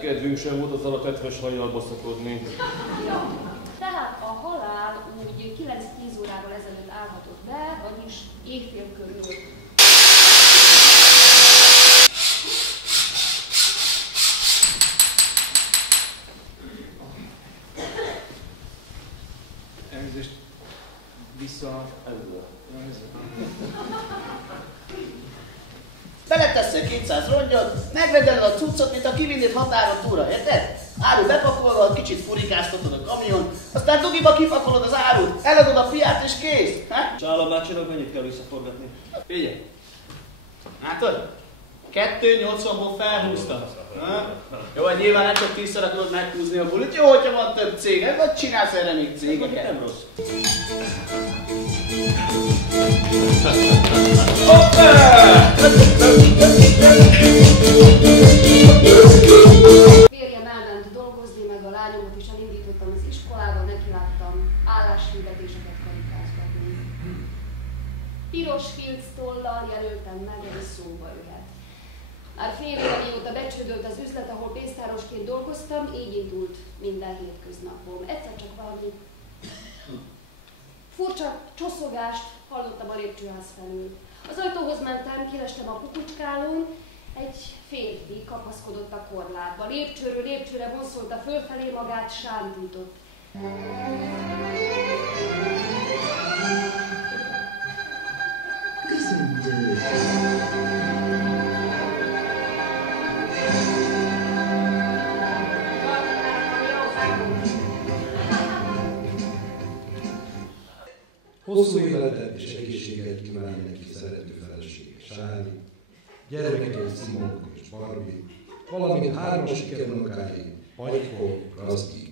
Kedvünk sem volt azzal a tetves hajjal baszakodni. Ja, tehát a halál úgy 9-10 órával ezelőtt állhatott be, vagyis éjfél körül. Elnézést, vissza előre. Beleteszel 200 rongyot, megvedeled a cuccot, mint a kivinnéd határon túra, érted? Áru bepakolva, kicsit furikáztatod a kamion, aztán dugiba kipakolod az árut, eladod a fiát és kész. Csála bácsinak mennyit kell visszaforgatni? Figyelj! Látod? 2,80-ból felhúztam. Jó, hát nyilván nem csak 10-szer akarod meghúzni a bulit. Jó, hogyha van több céged, vagy csinálsz erre még cégeket. Nem rossz. Férjem elment dolgozni, meg a lányomat is elindítottam az iskolába, nekiláttam álláshirdetéseket karikázgatni. Piros filc tollal jelöltem meg, hogy szóba jöhet. Már fél éve mióta becsődölt az üzlet, ahol pénztárosként dolgoztam, így indult minden hétköznapom. Egyszer csak valami furcsa csoszogást hallottam a lépcsőház felől. Az ajtóhoz mentem, kilestem a kukucskálón, egy férfi kapaszkodott a korlátba. Lépcsőről lépcsőre vonszolta fölfelé magát, sántított. Hosszú életet és egészséget kívánni neki szerető felesége Sári, gyermekei Szimonka és Barbi, valamint 3 sikerunokáig, Pagykó, Kraszki